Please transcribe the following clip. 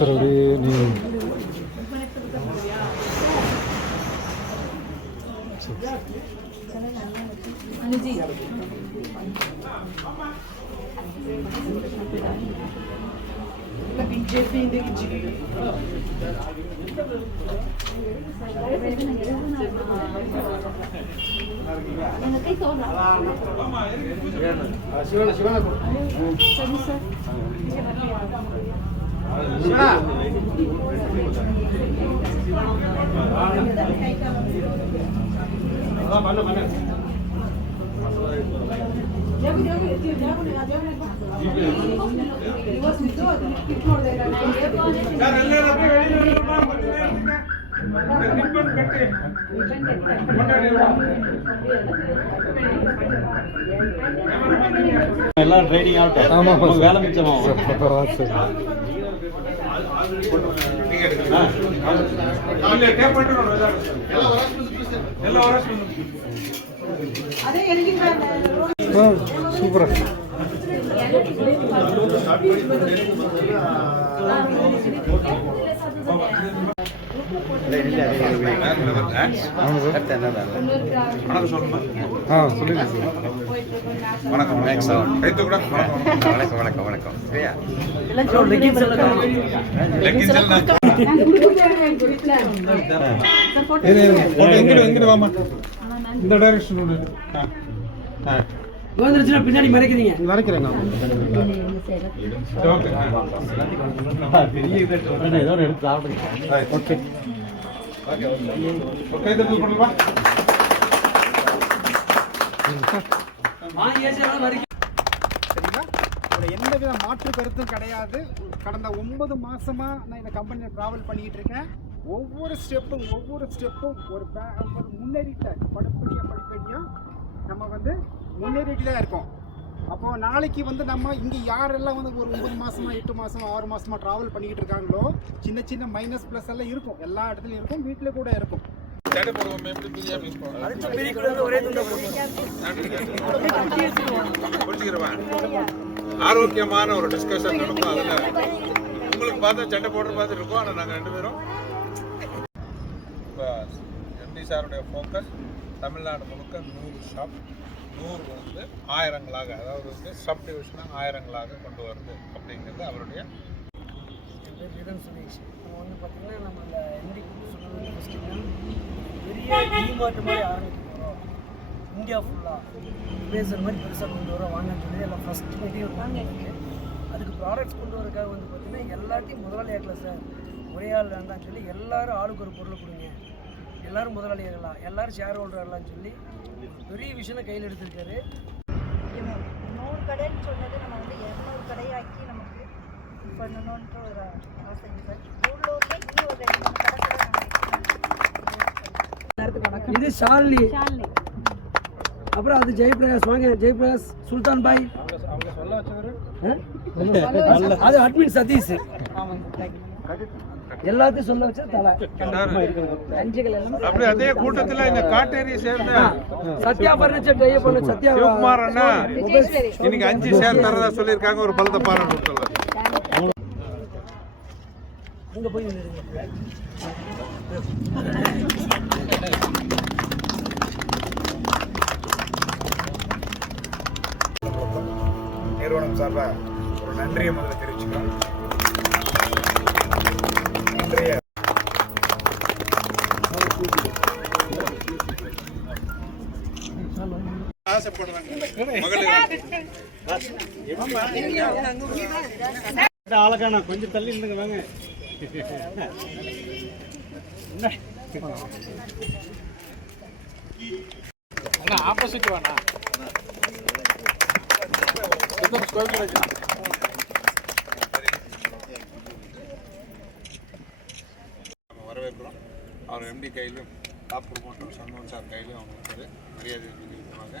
Sir அப்படியே நீ எல்லாம் ட்ரைனிங் ஆகட்டும். ஆமாம், வேலை மிச்சமாகும். சூப்பராக வணக்கம் இந்த டைரக்ஷன் பின்னாடி மறைக்கிறீங்க. எந்தவித மாற்று கருத்தும் கிடையாது. கடந்த 9 மாசமா நான் இந்த கம்பெனியில் ட்ராவல் பண்ணிக்கிட்டு இருக்கேன். ஒவ்வொரு ஸ்டெப்பும் ஒரு முன்னேறிட்ட படிப்படியாக நம்ம வந்து முன்னேறிட்டு தான் இருக்கோம். அப்போது நாளைக்கு வந்து நம்ம இங்கே யாரெல்லாம் வந்து ஒரு 9 மாதமாக 8 மாதம் 6 மாதமாக ட்ராவல் பண்ணிக்கிட்டு இருக்காங்களோ சின்ன சின்ன மைனஸ் ப்ளஸ் எல்லாம் இருக்கும், எல்லா இடத்துலையும் இருக்கும், வீட்டில் கூட இருக்கும். ஆரோக்கியமான ஒரு டிஸ்கஷன் நடக்கும். அதில் உங்களுக்கு பார்த்தா சண்டை போடுற மாதிரி இருக்கும். ஆனால் நாங்கள் 2 பேரும் இப்போ எம்டி சாருடைய ஃபோக்கஸ் தமிழ்நாடு முழுக்க 100 ஷாப் 100 வந்து ஆயிரங்களாக, அதாவது வந்து சப் டிவிஷனாக ஆயிரங்களாக கொண்டு வருது அப்படிங்கிறது அவருடைய சுரேஷ். நம்ம வந்து பார்த்திங்கன்னா நம்ம இந்த எம்டி சொன்னது பெரிய டிமார்ட் மாதிரி ஆரம்பிக்க போகிறோம். இந்தியா ஃபுல்லாக பேசுகிற மாதிரி பெருசாக கொண்டு வரோம் வாங்கன்னு சொல்லி எல்லாம் ஃபஸ்ட் மீட்டிங் வாங்கிட்டு அதுக்கு ப்ராடக்ட்ஸ் கொண்டு வரக்காக வந்து பார்த்திங்கன்னா எல்லாத்தையும் முதலாளி ஆகலாம் சார், ஒரே ஆள் வேண்டாம்னு சொல்லி எல்லோரும் ஆளுக்கு ஒரு பொருளை கொடுங்க, எல்லோரும் முதலாளி ஆகலாம், எல்லோரும் ஷேர் ஹோல்டர் ஆகலாம்னு சொல்லி பெரிய விஷயம் கையில் எடுத்திருக்காரு. 100 கடைன்னு சொன்னது நம்ம வந்து 200 கடையாக்கி நமக்கு பண்ணணுன்ற ஒரு ஆசை சார். ஊர்லூர்ல இன்னும் ஒரு 2-3 கடை நம்ம இது ஷாலினி, அப்புறம் அது ஜெயபிரகாஷ். வாங்க ஜெயபிரகாஷ், சுல்தான் பாய், அது அட்மின் சதீஷ், எல்லாத்தையும் சொல்ல வச்சா தலை. அப்படி அதே கூட்டத்தில் இந்த காட்டேரியை சேர்ந்த சத்யா பர்னிச்சர் ட்ரை பண்ண சத்யா சிவகுமார் அண்ணா இன்னைக்கு 5 ஷேர் தரதா சொல்லியிருக்காங்க. ஒரு பலத்தை பாராட்டு சொல்ல அங்க போய் நிறுவனம் சார்பாக ஒரு நன்றியை முதல்ல தெரிவிச்சுக்கிறோம். இன்றைய ஆளக்கானா கொஞ்சம் தள்ளி இருந்துங்க வாங்க. ஆப்போசிட் வேணா வரவேற்கிறோம். அவர் எம்டி கையிலும் டாப் ப்ரொமோட்டர் சந்தோன் சார் கையிலும் அவங்க வந்து மரியாதை தெரிவிக்குவாங்க.